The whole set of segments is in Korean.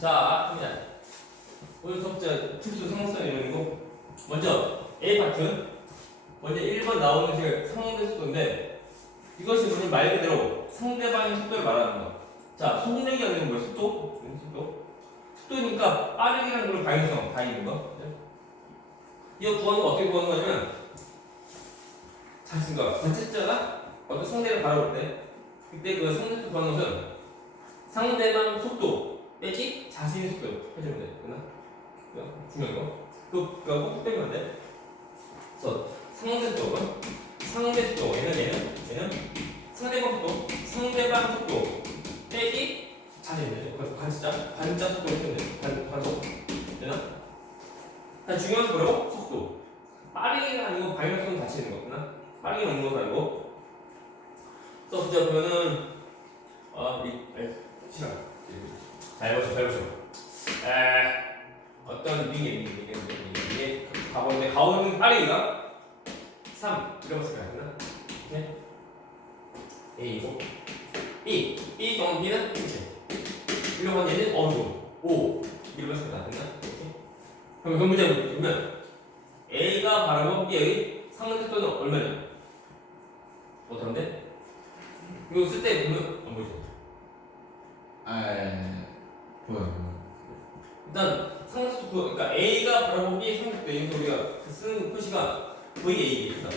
자. 오늘 수업자 특수 상승 이론이고 먼저 A 파트 먼저 1번 나오는 제 상대 속도인데 이것이 무슨 말 그대로 상대방의 속도를 말하는 거. 자, 속력이라는 건 뭐야? 속도? 음, 속도? 속도니까 빠르기라는 걸 방향성 다 있는 거. 네? 이거 구하는 거 어떻게 구하는 거냐면 자신과 관측자가 어떤 상대를 바라볼 때 그때 그 상대를 구하는 것은 상대방 속도 빼기 자신의 속도 해주면 돼. 그거 중요한 거. 그거 그거 꼭 빼면 안 돼. 그래서 상대 속도는 상대 속도 얘는 얘는 얘는 상대방 속도 상대방 속도 빼기 자신의 되죠. 그래서 관자 관자 속도 해주면 돼. 관 관속 되나? 자 중요한 거 뭐라고? 속도. 빠르기가 아니고 방향성 자체는 거구나. 빠르게 먹는 건 아니고. 그래서 보자 보면은 아 이 에, 시간. 잘 보시오, 잘 보시오. 에, 어떤 윙에, 윙에, 윙에, 윙에, 윙에 가보는데 가오는 빠르기가 3 이러면서 가야 되나? 네. A이고 B, B 경우 B는 이렇게 이러면 얘는 어느 정도 5 이러면서 가야 되나? 이렇게 그럼 그 문제 보면 A가 바라본 B의 상대속도는 얼마냐? 어떤데? 이거 쓸 때 보면 안 보이죠? 아, 보여. 일단 상수도 그러니까 A가 B 상수도 A에서 우리가 그 쓰는 표시가 VA입니다.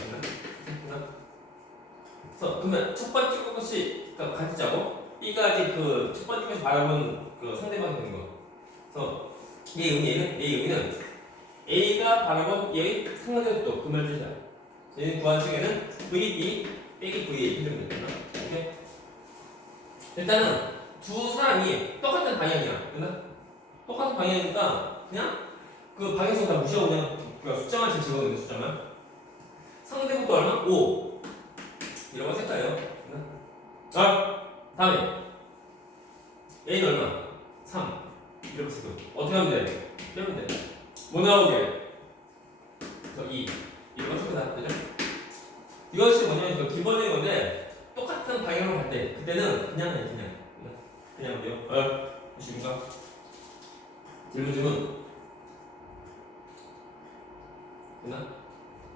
그래서 그러면 첫 번째 것이 그러니까 같이 자고 B가 이제 그 첫 번째 것이 바라본 그 상대방이 되는 거. 그래서 얘 의미는 A 의미는 A가 바라본 B의 상대속도 그 말 뜻이야. 얘는 구한 중에는 VB 빼기 VA 해주면 되나? 오케이? 일단은 두 사람이 똑같은 방향이야. 그나 똑같은 방향이니까 그냥 그 방향성 다 무시하고 그냥 그 숫자만 잘 집어넣는 숫자만 상대국도 얼마? 5 이런 거 색깔이에요 자 다음에 A는 얼마? 3 이렇게 쓰고 어떻게 하면 돼? 빼면 돼뭐 나오게? 저 2 이런 거 쓰고 되죠? 이것이 뭐냐면 그 기본적인 건데 똑같은 방향으로 갈 때 그때는 그냥 해 그냥 그냥 돼요? 어? 무십니까? 질문 질문 됐나?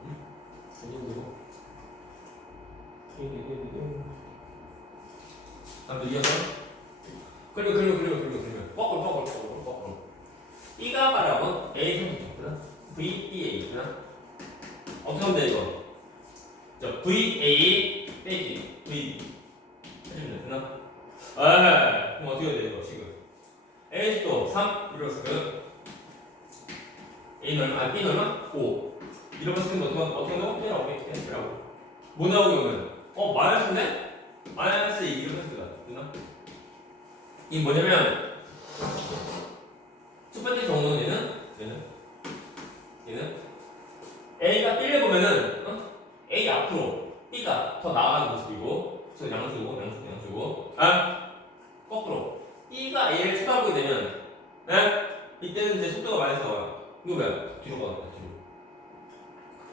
응? 질문 되고 다음에 이어서 그리고 그리고 그리고 그리고 그리고 뻐글 뻐글 뻐글 뻐글 B가 말하면 A 성격이구나 V, B, A구나 어떻게 하면 돼 이거? 저 V, A 빼기 3 이렇게 그 A는 얼마? 아, B는 얼마? 5 이러면 쓰는 거 어떻게 어떻게 나오고? 빼라고 빼 빼라고 뭐 나오게 오면 어 마이너스네? 마이너스 2 이렇게 쓰는 거야 됐나? 이게 뭐냐면 첫 번째 경우는 얘는 A가 B를 보면은 어? A 앞으로 B가 더 나아가는 모습이고 그래서 양수고 양수 양수고 아 거꾸로 B가 A를 추가하게 되면 네? 이때는 이제 속도가 많이 나와요 이거 뭐야? 뒤로 가다 뒤로.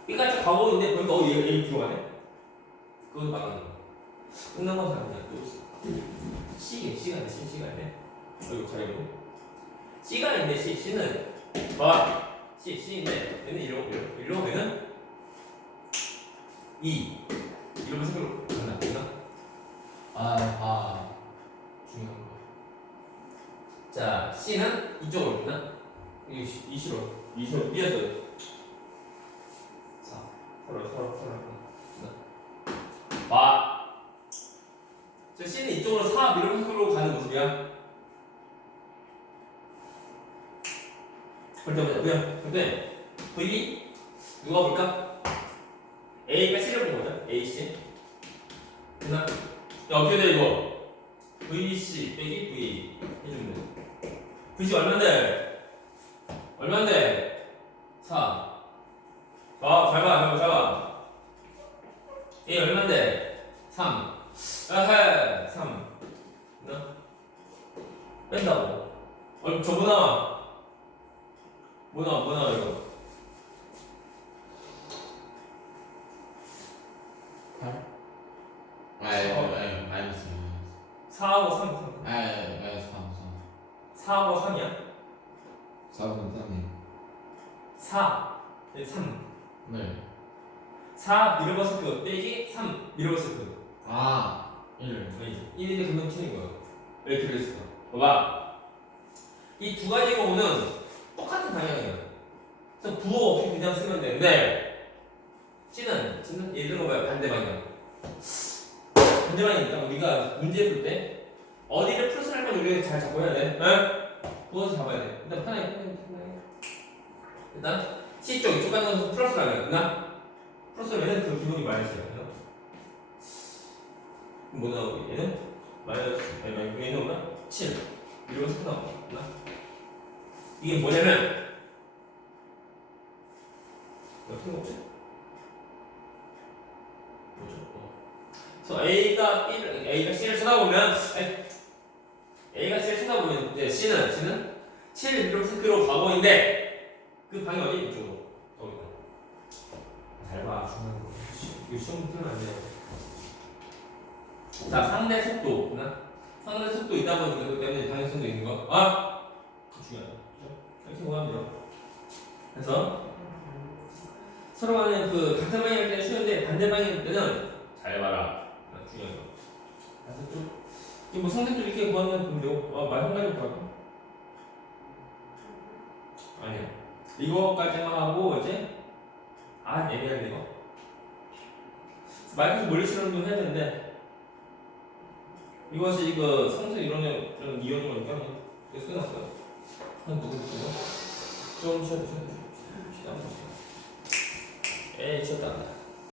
B가 쭉 가고 있는데 보니까 어 얘, 얘 뒤로 가네? 그거 말하는 거 끝난 건 잘하냐 또 C게 C가 C C가 있네. 어 이거 잘해보네 C가 있는데 C C는 봐봐 C C인데 얘는 이러고 이러고 이러고 얘는 2 이러면 색으로 가나 되나? 아, 아 중요한 거. 자, C는 이쪽으로 있나? 이 시- 이 시로 이 시로 삐었어. 자, 서로 서로 서로. 봐. 자, C는 이쪽으로 4 밀어서로 가는 모습이야. 보자. 뭐야? 근데 V 누가 볼까? A가 C를 본 거죠? A C. 야, 어떻게 돼 이거? VC 빼기 VA 해주면 돼. VC 얼마인데? 얼마인데? 4. 아, 잘 봐, 잘 봐, 잘 봐. A 얼마인데? 3. 아하, 3. 됐나? 뺀다고. 얼, 저보다 뭐 나와, 뭐 나와, 이거? 8? 아, 예, 어. 예, 마이너스. 4하고 3, 3. 아, 예, 마이너스 3, 3. 4하고 4와 3이야? 4분 3이 4, 3. 네. 4 미러버스 그 빼기 3 미러버스 그. 아 1. 아니지. 1인데 금방 틀린 거야. 왜 그랬을까? 봐봐. 이 두 가지 경우는 똑같은 방향이야. 그래서 부호 없이 그냥 쓰면 되는데, C는, C는 예를 들어 봐요. 반대 방향. 반대 방향이니까 우리가 문제 풀 때, 어디를 플러스 할건 우리가 잘 잡고 해야 돼. 응? 부어서 잡아야 돼. 일단 편하게, 편하게, 편하게. 일단, C 쪽, 이쪽 가는 것은 플러스라고 해. 나 플러스면은 그 기본이 마이너스야. 그죠? 뭐 나오고 얘는 마이너스 아니 마이너스 얘는 뭐야? 7 이러고 서 나오고 이게 뭐냐면 어떻게 먹지? 뭐죠? 어. 그래서 A가 B를 A가 C를 쳐다보면 A가 C를 쳐다보면 이제 C는 C는 7 이러고 스크로 가고인데 그 방이 어디 이쪽으로 거기다 잘봐 중요한 거 이거 시험 틀면 안 돼요 자, 상대 속도. 나 상대 속도 있다 보니까 그 때문에 방향성도 있는 거. 아! 중요하다. 그죠? 이렇게 돼요. 그래서 서로 간에 그 같은 방향일 때는 쉬운데 반대 방향일 때는 잘 봐라. 아, 중요한 거. 그래서 좀, 좀뭐 상대 쪽 이렇게 요, 어, 말 한가지 볼까? 아니야. 이거까지만 하고 이제 아, 애매한데 이거. 마이크에서 건 해야 되는데 이것이 이거 상수 이론의 좀 이론이니까 그래서 끝났어요. 한 누구 누구? 좀 쉬어도 에이 쉬었다.